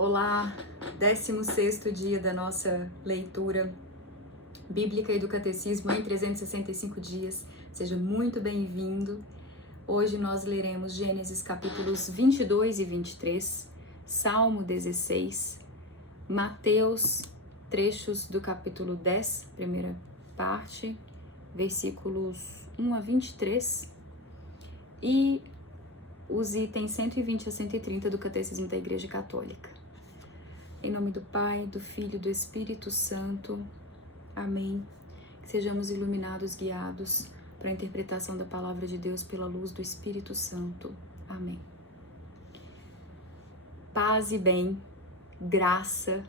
Olá, 16º dia da nossa leitura bíblica e do catecismo em 365 dias. Seja muito bem-vindo. Hoje nós leremos Gênesis capítulos 22 e 23, Salmo 16, Mateus, trechos do capítulo 10, primeira parte, versículos 1 a 23 e os itens 120 a 130 do Catecismo da Igreja Católica. Em nome do Pai, do Filho e do Espírito Santo. Amém. Que sejamos iluminados, guiados para a interpretação da Palavra de Deus pela luz do Espírito Santo. Amém. Paz e bem, graça,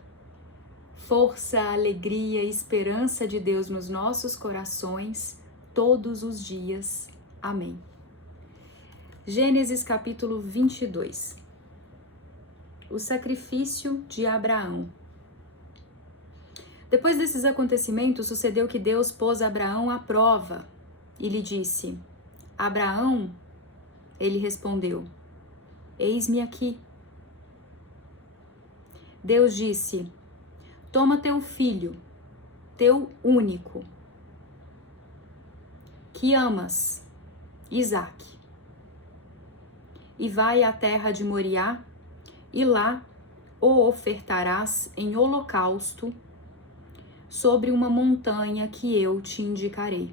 força, alegria e esperança de Deus nos nossos corações, todos os dias. Amém. Gênesis capítulo 22. O sacrifício de Abraão. Depois desses acontecimentos, sucedeu que Deus pôs Abraão à prova e lhe disse: Abraão, ele respondeu: Eis-me aqui. Deus disse: Toma teu filho, teu único, que amas, Isaque, e vai à terra de Moriá, e lá o ofertarás em holocausto sobre uma montanha que eu te indicarei.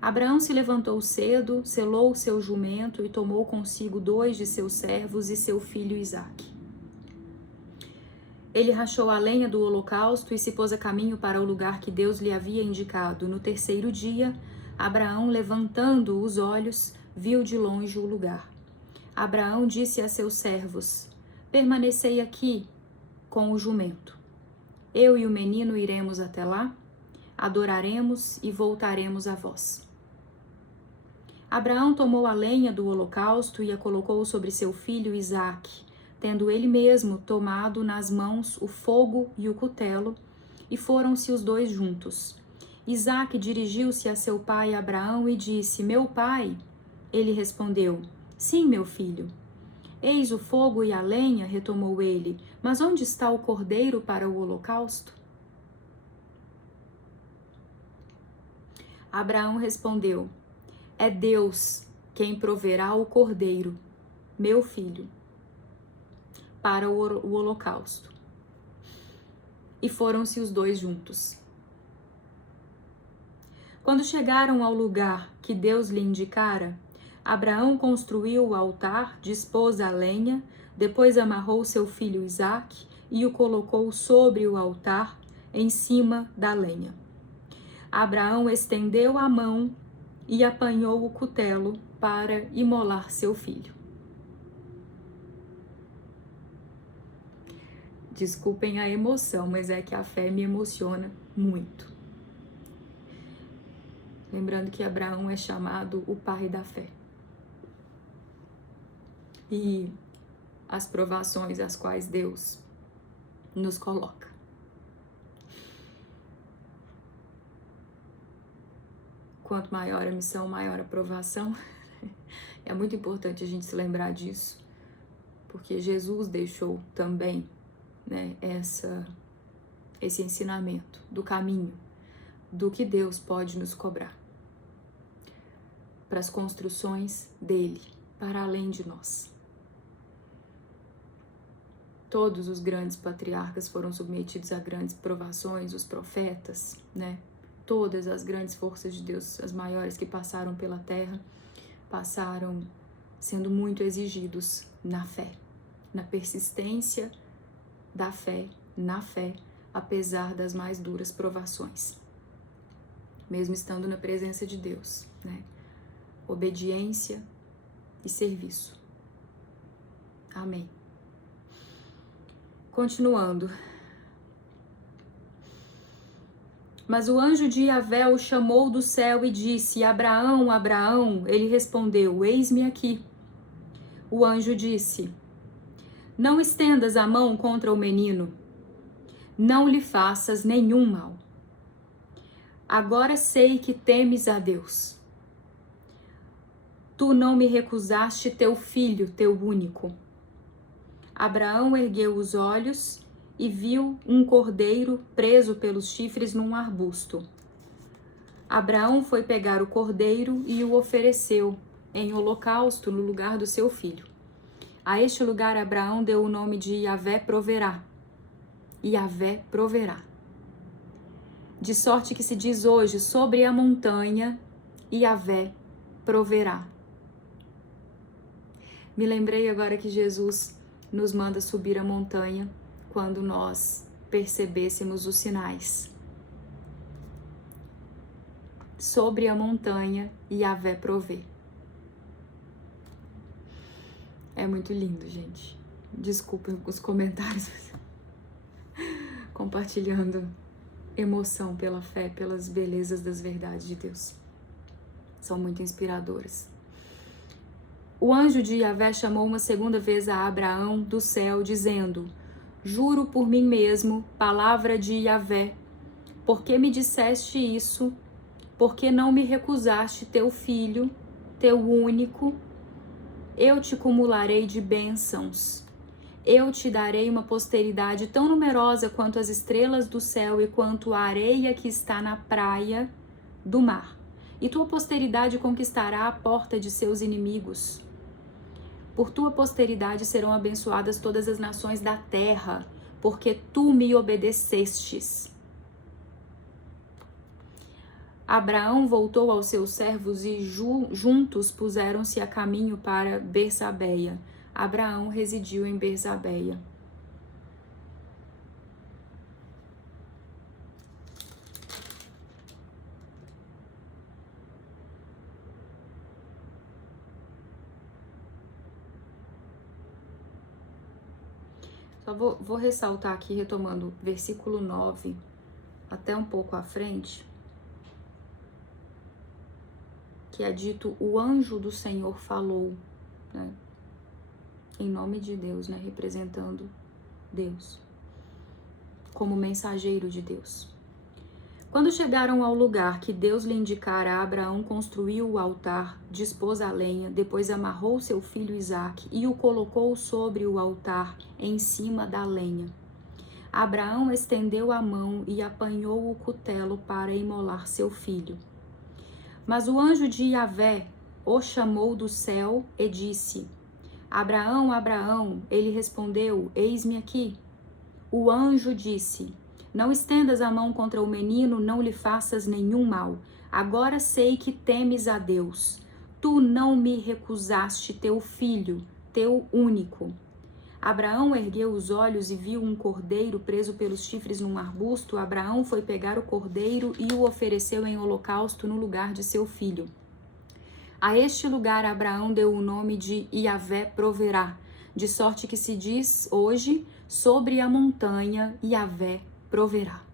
Abraão se levantou cedo, selou seu jumento e tomou consigo 2 de seus servos e seu filho Isaque. Ele rachou a lenha do holocausto e se pôs a caminho para o lugar que Deus lhe havia indicado. No 3º dia, Abraão, levantando os olhos, viu de longe o lugar. Abraão disse a seus servos: Permanecei aqui com o jumento. Eu e o menino iremos até lá, adoraremos e voltaremos a vós. Abraão tomou a lenha do holocausto e a colocou sobre seu filho Isaque, tendo ele mesmo tomado nas mãos o fogo e o cutelo, e foram-se os 2 juntos. Isaque dirigiu-se a seu pai Abraão e disse: Meu pai? Ele respondeu: Sim, meu filho. Eis o fogo e a lenha, retomou ele, mas onde está o cordeiro para o holocausto? Abraão respondeu: É Deus quem proverá o cordeiro, meu filho, para o holocausto. E foram-se os 2 juntos. Quando chegaram ao lugar que Deus lhe indicara, Abraão construiu o altar, dispôs a lenha, depois amarrou seu filho Isaque e o colocou sobre o altar, em cima da lenha. Abraão estendeu a mão e apanhou o cutelo para imolar seu filho. Desculpem a emoção, mas é que a fé me emociona muito. Lembrando que Abraão é chamado o pai da fé. E as provações às quais Deus nos coloca. Quanto maior a missão, maior a provação. É muito importante a gente se lembrar disso, porque Jesus deixou também, né, esse ensinamento do caminho, do que Deus pode nos cobrar para as construções dele, para além de nós. Todos os grandes patriarcas foram submetidos a grandes provações, os profetas, né? Todas as grandes forças de Deus, as maiores que passaram pela terra, passaram sendo muito exigidos na fé, na persistência da fé, na fé, apesar das mais duras provações. Mesmo estando na presença de Deus, né? Obediência e serviço. Amém. Continuando. Mas o anjo de Yahvé o chamou do céu e disse: Abraão, Abraão. Ele respondeu: Eis-me aqui. O anjo disse: Não estendas a mão contra o menino, não lhe faças nenhum mal. Agora sei que temes a Deus. Tu não me recusaste teu filho, teu único. Abraão ergueu os olhos e viu um cordeiro preso pelos chifres num arbusto. Abraão foi pegar o cordeiro e o ofereceu em holocausto no lugar do seu filho. A este lugar Abraão deu o nome de Yahvé proverá. Yahvé proverá. De sorte que se diz hoje, sobre a montanha, Yahvé proverá. Me lembrei agora que Jesus nos manda subir a montanha quando nós percebêssemos os sinais. Sobre a montanha, Yahvé provê. É muito lindo, gente. Desculpem os comentários. Compartilhando emoção pela fé, pelas belezas das verdades de Deus. São muito inspiradoras. O anjo de Yahvé chamou uma segunda vez a Abraão do céu, dizendo: Juro por mim mesmo, palavra de Yahvé, porque me disseste isso, porque não me recusaste teu filho, teu único, eu te cumularei de bênçãos. Eu te darei uma posteridade tão numerosa quanto as estrelas do céu e quanto a areia que está na praia do mar. E tua posteridade conquistará a porta de seus inimigos. Por tua posteridade serão abençoadas todas as nações da terra, porque tu me obedecestes. Abraão voltou aos seus servos e juntos puseram-se a caminho para Bersabeia. Abraão residiu em Bersabeia. Só vou ressaltar aqui, retomando versículo 9, até um pouco à frente, que é dito, o anjo do Senhor falou, né? Em nome de Deus, né? Representando Deus, como mensageiro de Deus. Quando chegaram ao lugar que Deus lhe indicara, Abraão construiu o altar, dispôs a lenha, depois amarrou seu filho Isaque e o colocou sobre o altar em cima da lenha. Abraão estendeu a mão e apanhou o cutelo para imolar seu filho. Mas o anjo de Yahvé o chamou do céu e disse: Abraão, Abraão. Ele respondeu: Eis-me aqui. O anjo disse: Não estendas a mão contra o menino, não lhe faças nenhum mal. Agora sei que temes a Deus. Tu não me recusaste teu filho, teu único. Abraão ergueu os olhos e viu um cordeiro preso pelos chifres num arbusto. Abraão foi pegar o cordeiro e o ofereceu em holocausto no lugar de seu filho. A este lugar Abraão deu o nome de Yahvé proverá, de sorte que se diz hoje, sobre a montanha Yahvé proverá.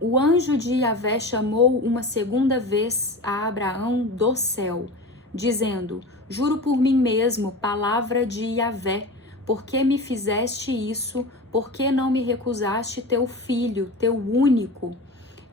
O anjo de Yahvé chamou uma segunda vez a Abraão do céu, dizendo: Juro por mim mesmo, palavra de Yahvé, porque me fizeste isso, porque não me recusaste teu filho, teu único.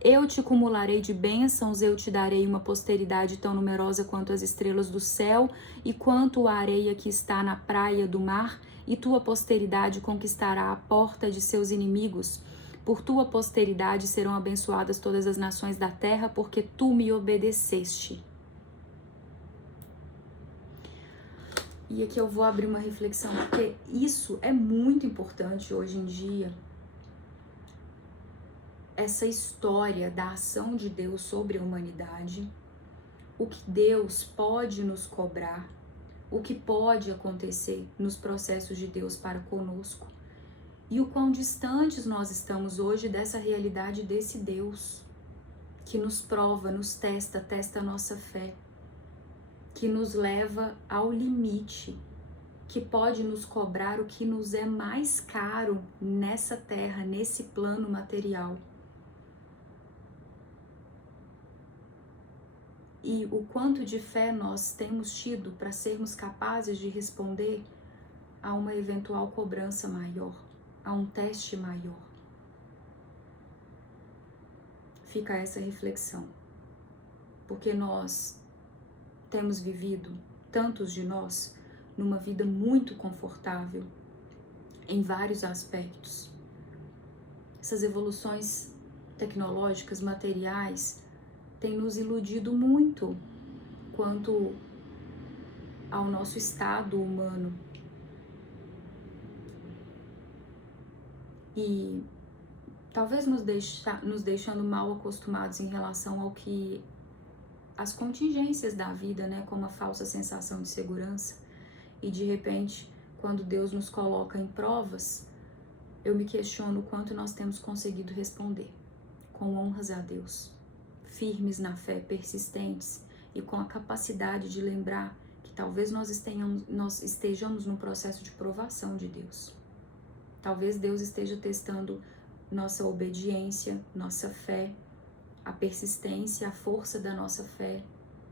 Eu te cumularei de bênçãos, eu te darei uma posteridade tão numerosa quanto as estrelas do céu e quanto a areia que está na praia do mar, e tua posteridade conquistará a porta de seus inimigos. Por tua posteridade serão abençoadas todas as nações da terra, porque tu me obedeceste. E aqui eu vou abrir uma reflexão, porque isso é muito importante hoje em dia. Essa história da ação de Deus sobre a humanidade, o que Deus pode nos cobrar, o que pode acontecer nos processos de Deus para conosco e o quão distantes nós estamos hoje dessa realidade desse Deus que nos prova, nos testa a nossa fé, que nos leva ao limite, que pode nos cobrar o que nos é mais caro nessa terra, nesse plano material. E o quanto de fé nós temos tido para sermos capazes de responder a uma eventual cobrança maior, a um teste maior. Fica essa reflexão, porque nós temos vivido, tantos de nós, numa vida muito confortável em vários aspectos. Essas evoluções tecnológicas, materiais, têm nos iludido muito quanto ao nosso estado humano. E talvez nos deixando mal acostumados em relação ao que as contingências da vida, né, como a falsa sensação de segurança. E de repente, quando Deus nos coloca em provas, eu me questiono o quanto nós temos conseguido responder com honras a Deus, firmes na fé, persistentes e com a capacidade de lembrar que talvez nós estejamos num processo de provação de Deus. Talvez Deus esteja testando nossa obediência, nossa fé, a persistência, a força da nossa fé,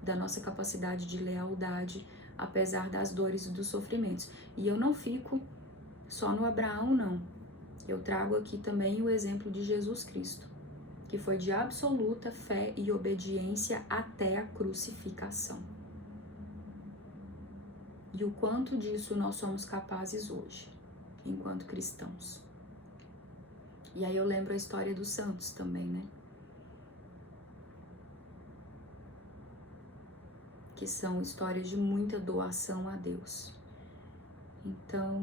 da nossa capacidade de lealdade, apesar das dores e dos sofrimentos. E eu não fico só no Abraão, não. Eu trago aqui também o exemplo de Jesus Cristo, que foi de absoluta fé e obediência até a crucificação. E o quanto disso nós somos capazes hoje, enquanto cristãos. E aí eu lembro a história dos santos também, né? Que são histórias de muita doação a Deus. Então,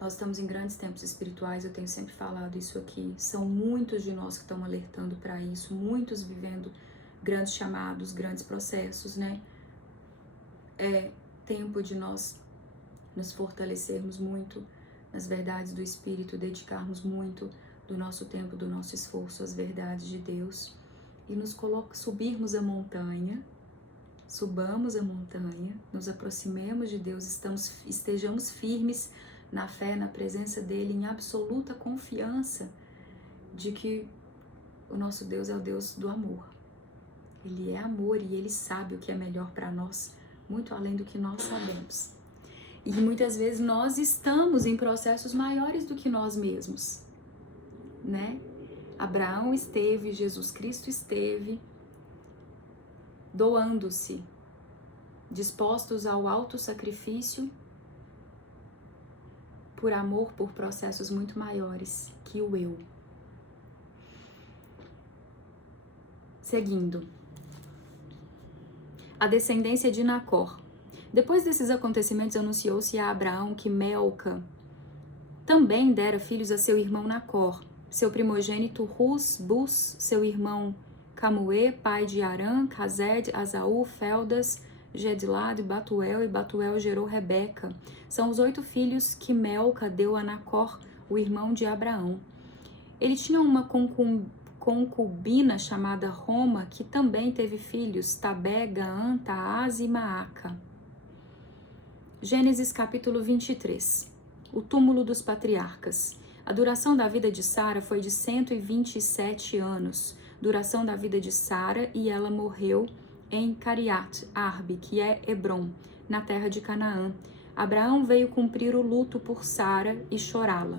nós estamos em grandes tempos espirituais, eu tenho sempre falado isso aqui. São muitos de nós que estão alertando para isso, muitos vivendo grandes chamados, grandes processos, né? É tempo de nós nos fortalecermos muito nas verdades do Espírito, dedicarmos muito do nosso tempo, do nosso esforço às verdades de Deus e subirmos a montanha, subamos a montanha, nos aproximemos de Deus, estejamos firmes na fé, na presença dEle, em absoluta confiança de que o nosso Deus é o Deus do amor. Ele é amor e Ele sabe o que é melhor para nós, muito além do que nós sabemos. E muitas vezes nós estamos em processos maiores do que nós mesmos, né? Abraão esteve, Jesus Cristo esteve, doando-se, dispostos ao alto sacrifício, por amor, por processos muito maiores que o eu. Seguindo. A descendência de Nacor. Depois desses acontecimentos, anunciou-se a Abraão que Melca também dera filhos a seu irmão Nacor, seu primogênito Rus, Bus, seu irmão Camuê, pai de Arã, Cased, Asaú, Feldas, Gedlad e Batuel gerou Rebeca. São os 8 filhos que Melca deu a Nacor, o irmão de Abraão. Ele tinha uma concubina chamada Roma, que também teve filhos, Tabé, Gaã, Taás e Maaca. Gênesis capítulo 23. O túmulo dos patriarcas. A duração da vida de Sara foi de 127 anos. Duração da vida de Sara, e ela morreu em Cariat Arbe, que é Hebrom, na terra de Canaã. Abraão veio cumprir o luto por Sara e chorá-la.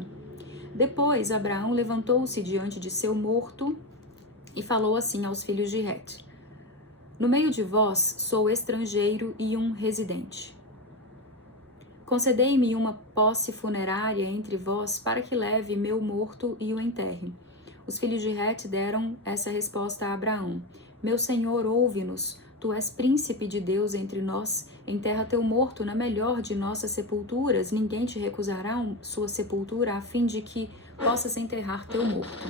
Depois, Abraão levantou-se diante de seu morto e falou assim aos filhos de Het: No meio de vós sou estrangeiro e um residente. Concedei-me uma posse funerária entre vós para que leve meu morto e o enterre. Os filhos de Het deram essa resposta a Abraão: Meu senhor, ouve-nos. Tu és príncipe de Deus entre nós. Enterra teu morto na melhor de nossas sepulturas. Ninguém te recusará sua sepultura a fim de que possas enterrar teu morto.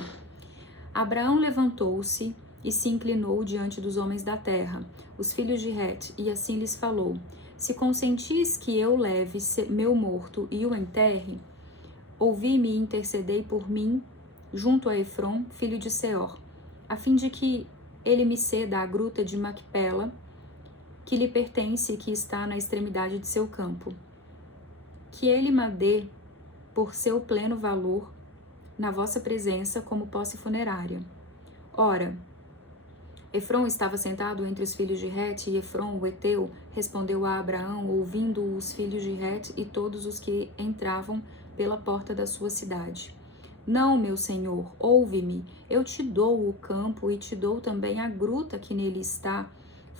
Abraão levantou-se e se inclinou diante dos homens da terra, os filhos de Het, e assim lhes falou: Se consentis que eu leve meu morto e o enterre, ouvi-me e intercedei por mim junto a Efrom, filho de Seor, a fim de que ele me ceda a gruta de Macpela, que lhe pertence e que está na extremidade de seu campo. Que ele me dê por seu pleno valor na vossa presença como posse funerária. Ora, Efrom estava sentado entre os filhos de Het, e Efrom, o Eteu, respondeu a Abraão, ouvindo os filhos de Het e todos os que entravam pela porta da sua cidade: Não, meu senhor, ouve-me, eu te dou o campo e te dou também a gruta que nele está.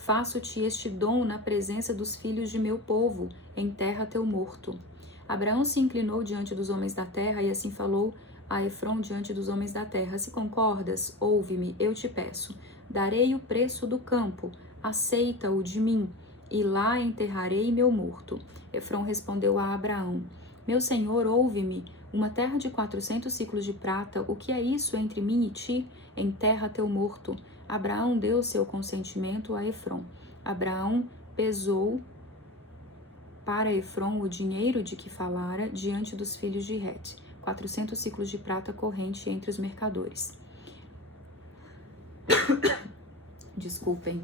faço-te este dom na presença dos filhos de meu povo, enterra teu morto. Abraão se inclinou diante dos homens da terra e assim falou a Efrom diante dos homens da terra: se concordas, ouve-me, eu te peço. Darei o preço do campo, aceita-o de mim, e lá enterrarei meu morto. Efrom respondeu a Abraão: meu senhor, ouve-me, uma terra de 400 ciclos de prata, o que é isso entre mim e ti? Enterra teu morto. Abraão deu seu consentimento a Efrom. Abraão pesou para Efrom o dinheiro de que falara diante dos filhos de Het, 400 ciclos de prata corrente entre os mercadores. Desculpem.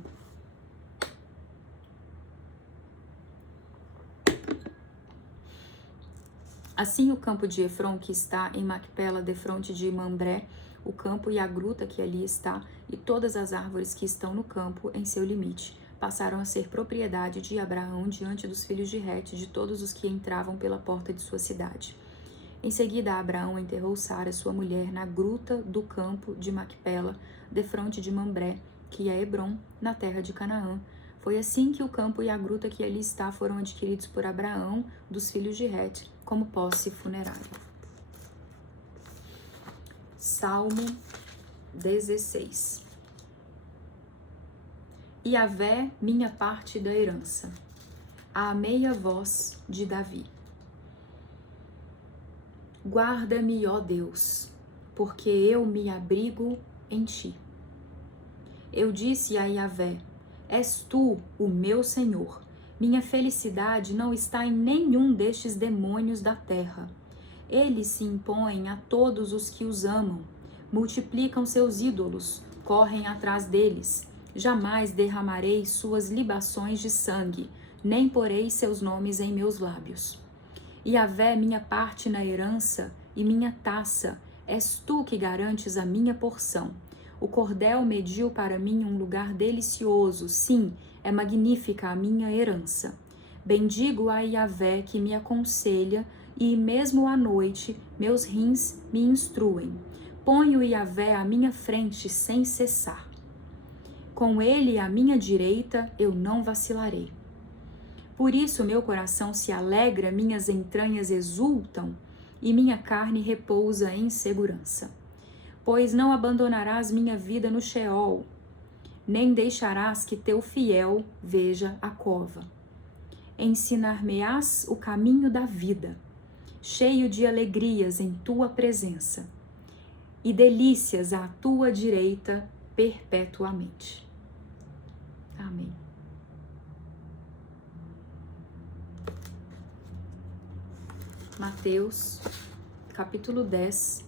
Assim o campo de Efrom, que está em Macpela, defronte de Mambré, o campo e a gruta que ali está, e todas as árvores que estão no campo em seu limite, passaram a ser propriedade de Abraão diante dos filhos de Het, de todos os que entravam pela porta de sua cidade. Em seguida, Abraão enterrou Sara, sua mulher, na gruta do campo de Macpela, defronte de Mambré, que é Hebrom, na terra de Canaã. Foi assim que o campo e a gruta que ali está foram adquiridos por Abraão, dos filhos de Het, como posse funerária. Salmo 16. Iavé, minha parte da herança, a meia voz de Davi. Guarda-me, ó Deus, porque eu me abrigo em ti. Eu disse a Iavé: és tu o meu Senhor. Minha felicidade não está em nenhum destes demônios da terra. Eles se impõem a todos os que os amam, multiplicam seus ídolos, correm atrás deles. Jamais derramarei suas libações de sangue, nem porei seus nomes em meus lábios. Iavé, minha parte na herança e minha taça, és tu que garantes a minha porção. O cordel mediu para mim um lugar delicioso, sim, é magnífica a minha herança. Bendigo a Iavé que me aconselha, e mesmo à noite meus rins me instruem. Ponho Iavé à minha frente sem cessar. Com ele à minha direita eu não vacilarei. Por isso meu coração se alegra, minhas entranhas exultam, e minha carne repousa em segurança. Pois não abandonarás minha vida no Sheol, nem deixarás que teu fiel veja a cova. Ensinar-me-ás o caminho da vida, cheio de alegrias em tua presença, e delícias à tua direita perpetuamente. Amém. Mateus, capítulo 10,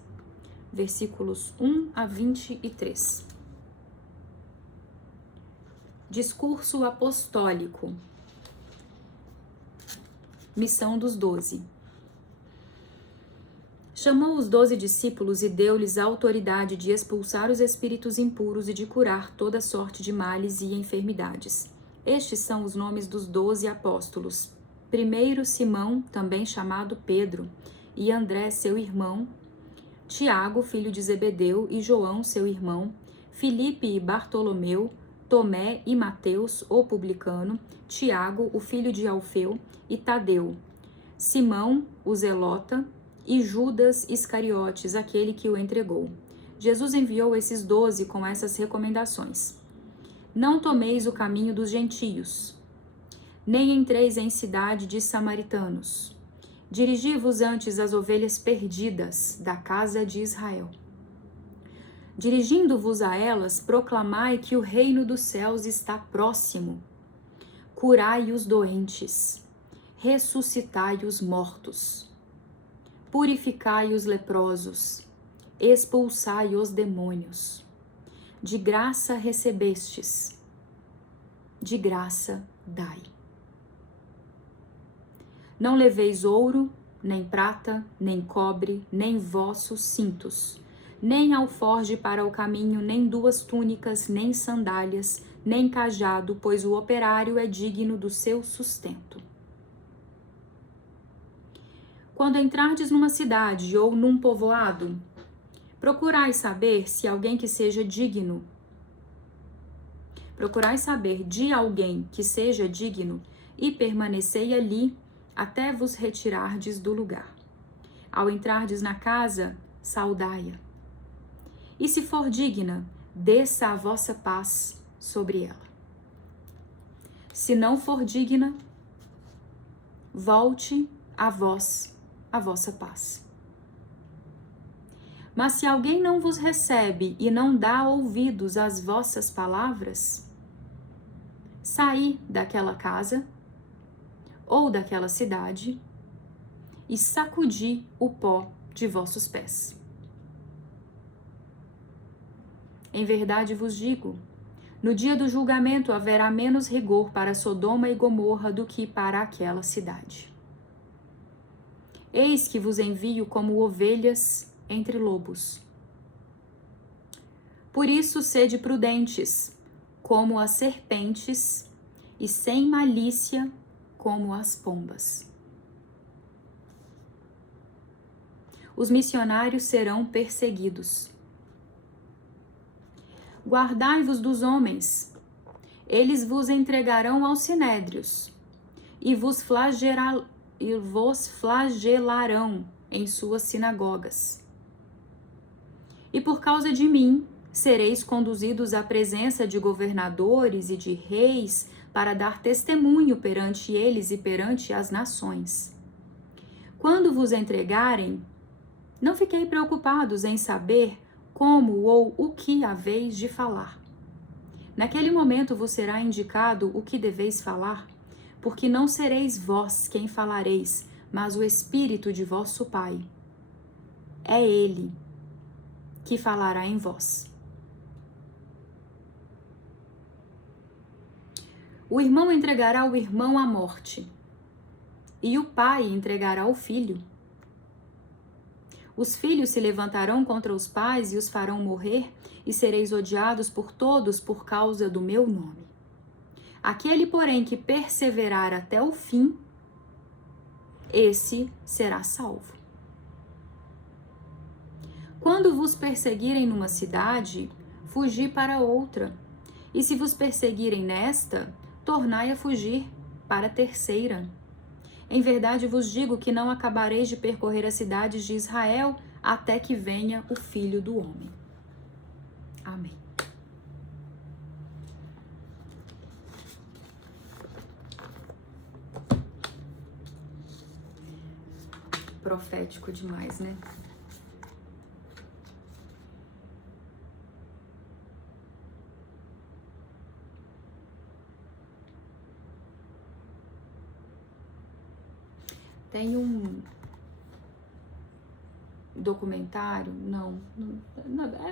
versículos 1 a 23. Discurso apostólico. Missão dos 12. Chamou os 12 discípulos e deu-lhes a autoridade de expulsar os espíritos impuros e de curar toda sorte de males e enfermidades. Estes são os nomes dos 12 apóstolos. Primeiro, Simão, também chamado Pedro, e André, seu irmão, Tiago, filho de Zebedeu, e João, seu irmão, Filipe e Bartolomeu, Tomé e Mateus, o publicano, Tiago, o filho de Alfeu, e Tadeu, Simão, o zelota, e Judas Iscariotes, aquele que o entregou. Jesus enviou esses 12 com essas recomendações: não tomeis o caminho dos gentios, nem entreis em cidade de samaritanos. Dirigi-vos antes às ovelhas perdidas da casa de Israel. Dirigindo-vos a elas, proclamai que o reino dos céus está próximo. Curai os doentes, ressuscitai os mortos, purificai os leprosos, expulsai os demônios. De graça recebestes, de graça dai. Não leveis ouro, nem prata, nem cobre, nem vossos cintos, nem alforge para o caminho, nem 2 túnicas, nem sandálias, nem cajado, pois o operário é digno do seu sustento. Quando entrardes numa cidade ou num povoado, procurai saber se alguém que seja digno. procurai saber de alguém que seja digno, e permanecei ali até vos retirardes do lugar. Ao entrardes na casa, saudai-a. E se for digna, desça a vossa paz sobre ela. Se não for digna, volte a vós a vossa paz. Mas se alguém não vos recebe e não dá ouvidos às vossas palavras, saí daquela casa ou daquela cidade e sacudi o pó de vossos pés. Em verdade vos digo, no dia do julgamento haverá menos rigor para Sodoma e Gomorra do que para aquela cidade. Eis que vos envio como ovelhas entre lobos. Por isso sede prudentes, como as serpentes, e sem malícia, como as pombas. Os missionários serão perseguidos. Guardai-vos dos homens, eles vos entregarão aos sinédrios, e vos flagelarão em suas sinagogas. E por causa de mim, sereis conduzidos à presença de governadores e de reis para dar testemunho perante eles e perante as nações. Quando vos entregarem, não fiquei preocupados em saber como ou o que haveis de falar. Naquele momento vos será indicado o que deveis falar, porque não sereis vós quem falareis, mas o Espírito de vosso Pai. É Ele que falará em vós. O irmão entregará o irmão à morte, e o pai entregará o filho. Os filhos se levantarão contra os pais e os farão morrer, e sereis odiados por todos por causa do meu nome. Aquele, porém, que perseverar até o fim, esse será salvo. Quando vos perseguirem numa cidade, fugi para outra. E se vos perseguirem nesta, tornai a fugir para a terceira. Em verdade vos digo que não acabareis de percorrer as cidades de Israel até que venha o Filho do Homem. Amém. Profético demais, né? Tem um documentário, não,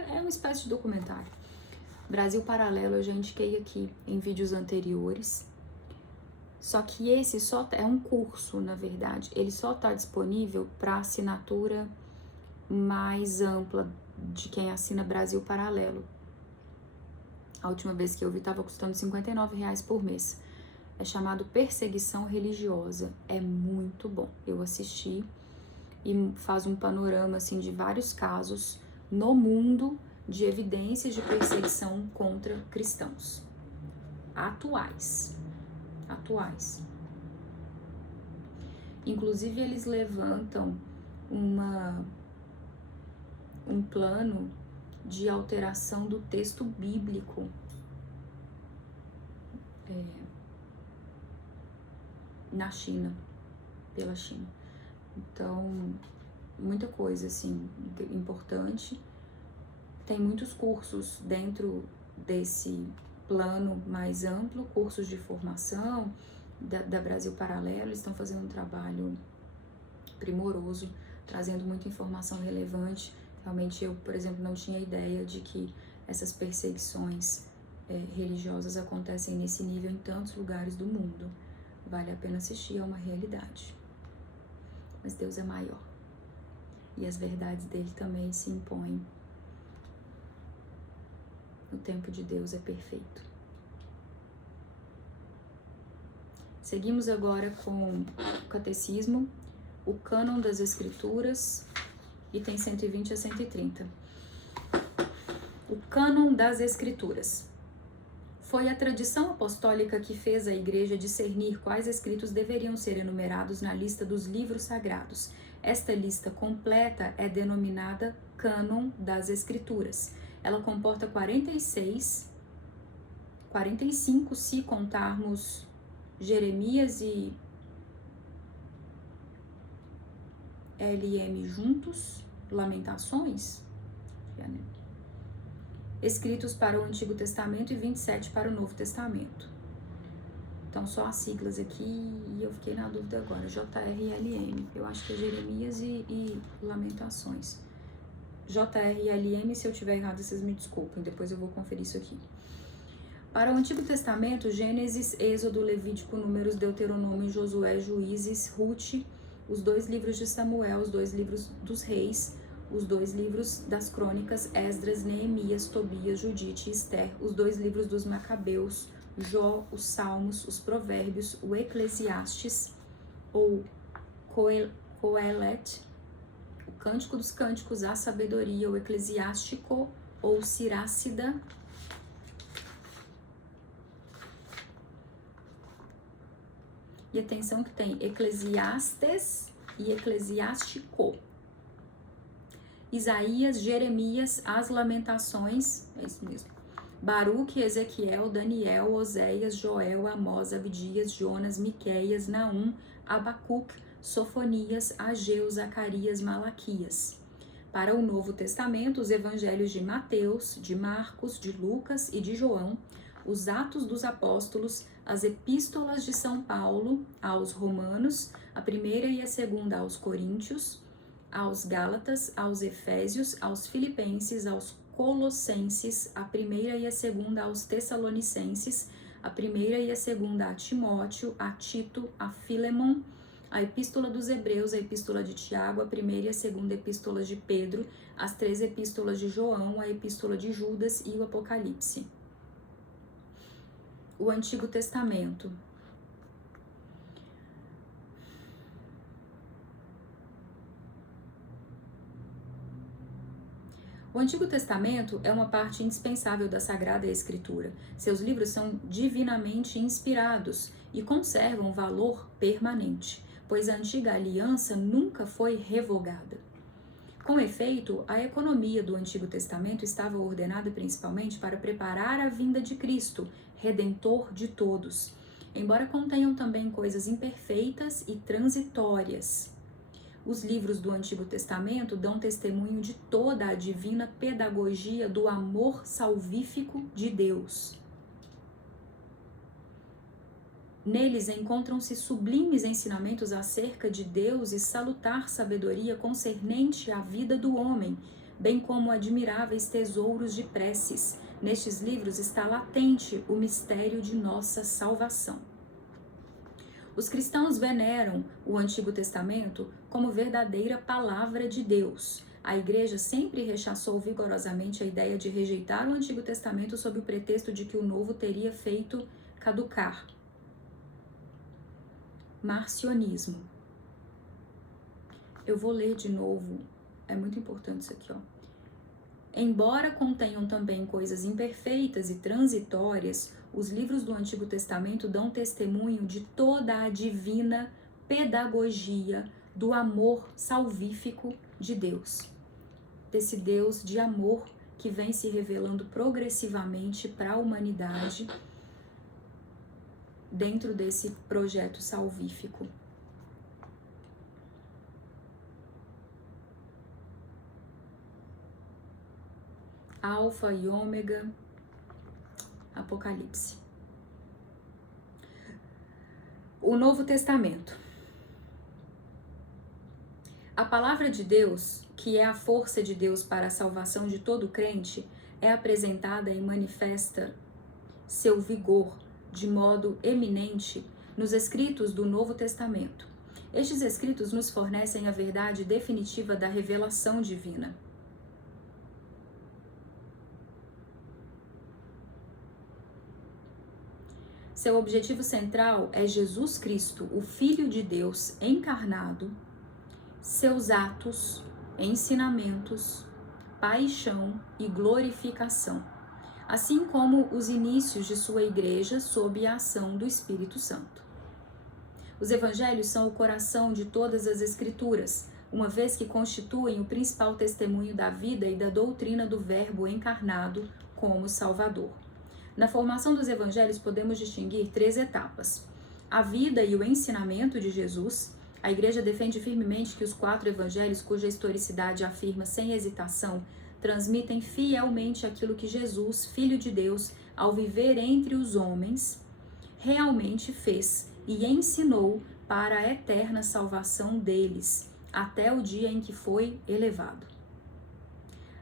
é uma espécie de documentário. Brasil Paralelo, eu já indiquei aqui em vídeos anteriores. Só que esse só é um curso, na verdade. Ele só está disponível para assinatura mais ampla de quem assina Brasil Paralelo. A última vez que eu vi estava custando R$59 por mês. É chamado Perseguição Religiosa. É muito bom. Eu assisti e faz um panorama assim, de vários casos no mundo de evidências de perseguição contra cristãos. Atuais. Inclusive, eles levantam um plano de alteração do texto bíblico. Na China, pela China. Então, muita coisa, assim, importante. Tem muitos cursos dentro desse plano mais amplo, cursos de formação da Brasil Paralelo. Eles estão fazendo um trabalho primoroso, trazendo muita informação relevante. Realmente, eu, por exemplo, não tinha ideia de que essas perseguições religiosas acontecem nesse nível em tantos lugares do mundo. Vale a pena assistir, é uma realidade. Mas Deus é maior. E as verdades dele também se impõem. O tempo de Deus é perfeito. Seguimos agora com o Catecismo, o Cânon das Escrituras, item 120 a 130. O Cânon das Escrituras. Foi a tradição apostólica que fez a Igreja discernir quais escritos deveriam ser enumerados na lista dos livros sagrados. Esta lista completa é denominada Cânon das Escrituras. Ela comporta 45 se contarmos Jeremias e LM juntos, Lamentações, escritos para o Antigo Testamento e 27 para o Novo Testamento. Então, só as siglas aqui e eu fiquei na dúvida agora, JRLM, eu acho que é Jeremias e Lamentações. JRLM, se eu tiver errado, vocês me desculpem, depois eu vou conferir isso aqui. Para o Antigo Testamento, Gênesis, Êxodo, Levítico, Números, Deuteronômio, Josué, Juízes, Rute, os 2 livros de Samuel, os 2 livros dos Reis, os 2 livros das Crônicas, Esdras, Neemias, Tobias, Judite e Esther, os 2 livros dos Macabeus, Jó, os Salmos, os Provérbios, o Eclesiastes, ou Coelet, o Cântico dos Cânticos, a Sabedoria, o Eclesiástico, ou Sirácida, e atenção que tem Eclesiastes e Eclesiástico. Isaías, Jeremias, as Lamentações, é isso mesmo. Baruque, Ezequiel, Daniel, Oséias, Joel, Amós, Abdias, Jonas, Miqueias, Naum, Abacuque, Sofonias, Ageu, Zacarias, Malaquias. Para o Novo Testamento, os evangelhos de Mateus, de Marcos, de Lucas e de João, os Atos dos Apóstolos, as epístolas de São Paulo aos Romanos, a primeira e a segunda aos Coríntios, aos Gálatas, aos Efésios, aos Filipenses, aos Colossenses, a primeira e a segunda aos Tessalonicenses, a primeira e a segunda a Timóteo, a Tito, a Filemon, a epístola dos Hebreus, a epístola de Tiago, a primeira e a segunda epístolas de Pedro, as 3 epístolas de João, a epístola de Judas e o Apocalipse. O Antigo Testamento. O Antigo Testamento é uma parte indispensável da Sagrada Escritura. Seus livros são divinamente inspirados e conservam valor permanente, pois a antiga aliança nunca foi revogada. Com efeito, a economia do Antigo Testamento estava ordenada principalmente para preparar a vinda de Cristo, Redentor de todos, embora contenham também coisas imperfeitas e transitórias. Os livros do Antigo Testamento dão testemunho de toda a divina pedagogia do amor salvífico de Deus. Neles encontram-se sublimes ensinamentos acerca de Deus e salutar sabedoria concernente à vida do homem, bem como admiráveis tesouros de preces. Nestes livros está latente o mistério de nossa salvação. Os cristãos veneram o Antigo Testamento como verdadeira palavra de Deus. A Igreja sempre rechaçou vigorosamente a ideia de rejeitar o Antigo Testamento sob o pretexto de que o Novo teria feito caducar. Marcionismo. Eu vou ler de novo, é muito importante isso aqui, ó. Embora contenham também coisas imperfeitas e transitórias, os livros do Antigo Testamento dão testemunho de toda a divina pedagogia do amor salvífico de Deus. Desse Deus de amor que vem se revelando progressivamente para a humanidade dentro desse projeto salvífico. Alfa e Ômega, Apocalipse. O Novo Testamento. A palavra de Deus, que é a força de Deus para a salvação de todo crente, é apresentada e manifesta seu vigor de modo eminente nos escritos do Novo Testamento. Estes escritos nos fornecem a verdade definitiva da revelação divina. Seu objetivo central é Jesus Cristo, o Filho de Deus encarnado, seus atos, ensinamentos, paixão e glorificação. assim como os inícios de sua igreja sob a ação do Espírito Santo. Os evangelhos são o coração de todas as escrituras, uma vez que constituem o principal testemunho da vida e da doutrina do Verbo encarnado como Salvador. Na formação dos evangelhos podemos distinguir 3 etapas: a vida e o ensinamento de Jesus. A igreja defende firmemente que os 4 evangelhos, cuja historicidade afirma sem hesitação, transmitem fielmente aquilo que Jesus, Filho de Deus, ao viver entre os homens, realmente fez e ensinou para a eterna salvação deles, até o dia em que foi elevado.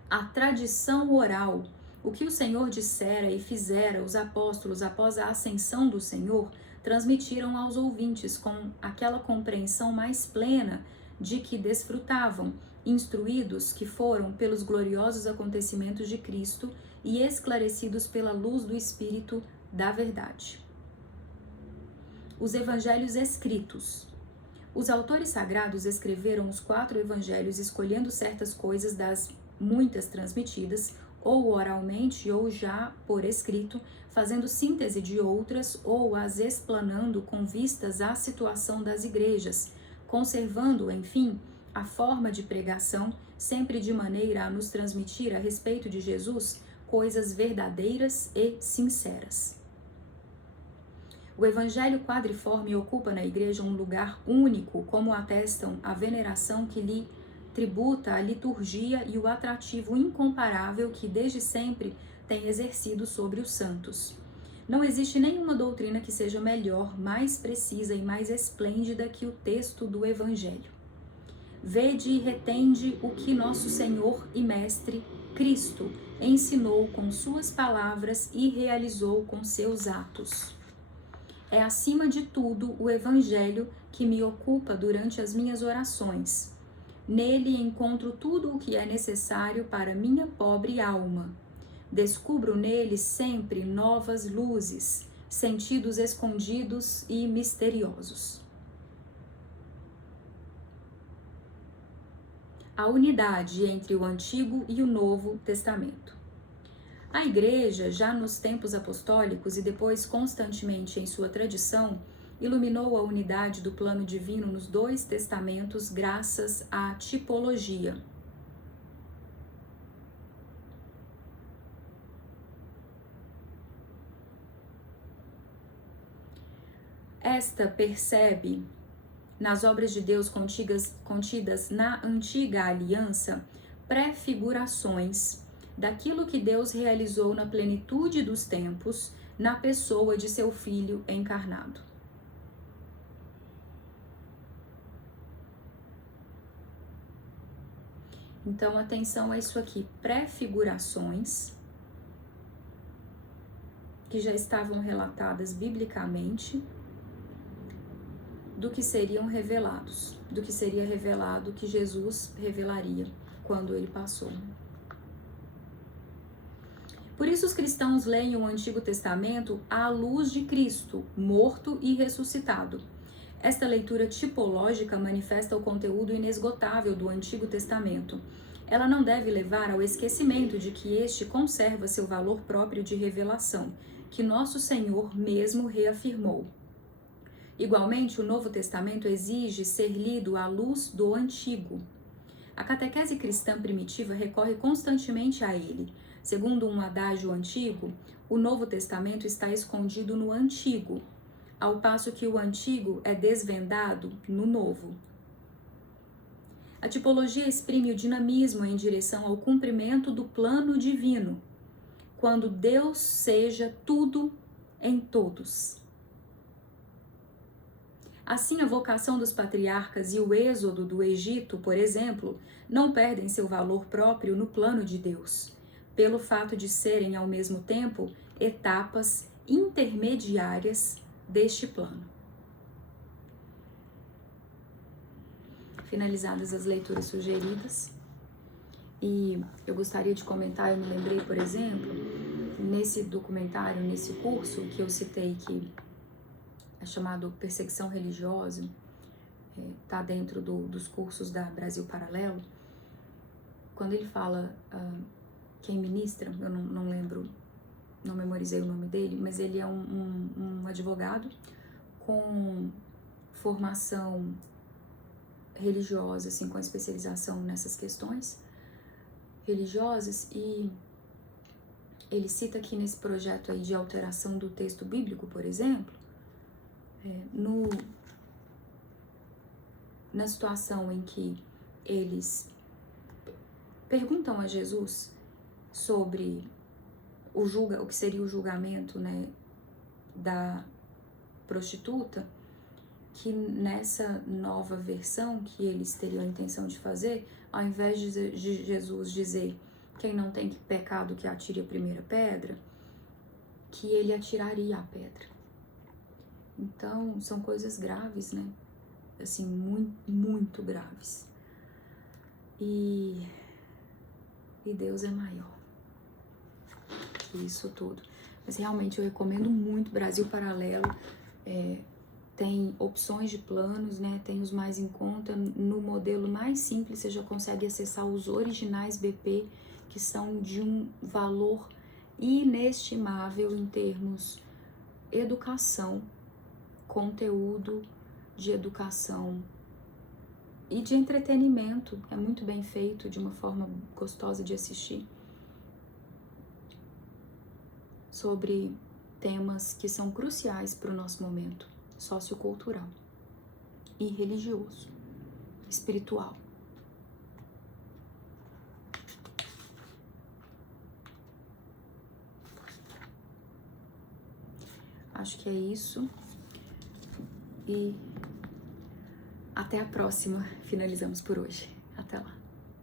A tradição oral, o que o Senhor dissera e fizera os apóstolos após a ascensão do Senhor, transmitiram aos ouvintes com aquela compreensão mais plena de que desfrutavam, instruídos que foram pelos gloriosos acontecimentos de Cristo e esclarecidos pela luz do Espírito da verdade. Os evangelhos escritos. Os autores sagrados escreveram os 4 evangelhos escolhendo certas coisas das muitas transmitidas, ou oralmente ou já por escrito, fazendo síntese de outras ou as explanando com vistas à situação das igrejas, conservando, enfim, a forma de pregação, sempre de maneira a nos transmitir a respeito de Jesus coisas verdadeiras e sinceras. O evangelho quadriforme ocupa na igreja um lugar único, como atestam a veneração que lhe tributa a liturgia e o atrativo incomparável que desde sempre tem exercido sobre os santos. Não existe nenhuma doutrina que seja melhor, mais precisa e mais esplêndida que o texto do evangelho. Vede e retende o que nosso Senhor e Mestre, Cristo, ensinou com suas palavras e realizou com seus atos. É, acima de tudo, o Evangelho que me ocupa durante as minhas orações. Nele encontro tudo o que é necessário para minha pobre alma. Descubro nele sempre novas luzes, sentidos escondidos e misteriosos. A unidade entre o Antigo e o Novo Testamento. A Igreja, já nos tempos apostólicos e depois constantemente em sua tradição, iluminou a unidade do plano divino nos 2 testamentos graças à tipologia. Esta percebe, nas obras de Deus contidas na antiga aliança, prefigurações daquilo que Deus realizou na plenitude dos tempos, na pessoa de seu Filho encarnado. Então, atenção a isso aqui, prefigurações que já estavam relatadas biblicamente do que seriam revelados, do que seria revelado, que Jesus revelaria quando ele passou. Por isso os cristãos leem o Antigo Testamento à luz de Cristo, morto e ressuscitado. Esta leitura tipológica manifesta o conteúdo inesgotável do Antigo Testamento. Ela não deve levar ao esquecimento de que este conserva seu valor próprio de revelação, que nosso Senhor mesmo reafirmou. Igualmente, o Novo Testamento exige ser lido à luz do Antigo. A catequese cristã primitiva recorre constantemente a ele. Segundo um adágio antigo, o Novo Testamento está escondido no Antigo, ao passo que o Antigo é desvendado no Novo. A tipologia exprime o dinamismo em direção ao cumprimento do plano divino, quando Deus seja tudo em todos. Assim, a vocação dos patriarcas e o êxodo do Egito, por exemplo, não perdem seu valor próprio no plano de Deus, pelo fato de serem, ao mesmo tempo, etapas intermediárias deste plano. Finalizadas as leituras sugeridas, e eu gostaria de comentar, eu me lembrei, por exemplo, nesse documentário, nesse curso que eu citei, que é chamado Perseguição Religiosa, está dentro dos cursos da Brasil Paralelo, quando ele fala, quem ministra, eu não lembro não memorizei o nome dele, mas ele é um advogado com formação religiosa, assim, com especialização nessas questões religiosas, e ele cita aqui nesse projeto aí de alteração do texto bíblico, por exemplo, na situação em que eles perguntam a Jesus sobre o que seria o julgamento, né, da prostituta, que nessa nova versão que eles teriam a intenção de fazer, ao invés de Jesus dizer quem não tem pecado que atire a primeira pedra, que ele atiraria a pedra. Então, são coisas graves, né? Assim, muito, muito graves. E Deus é maior que isso tudo. Mas realmente eu recomendo muito Brasil Paralelo. Tem opções de planos, né? Tem os mais em conta. No modelo mais simples, você já consegue acessar os originais BP, que são de um valor inestimável em termos educação, conteúdo de educação e de entretenimento. É muito bem feito, de uma forma gostosa de assistir, sobre temas que são cruciais para o nosso momento sociocultural e religioso, espiritual. Acho que é isso. E até a próxima. Finalizamos por hoje.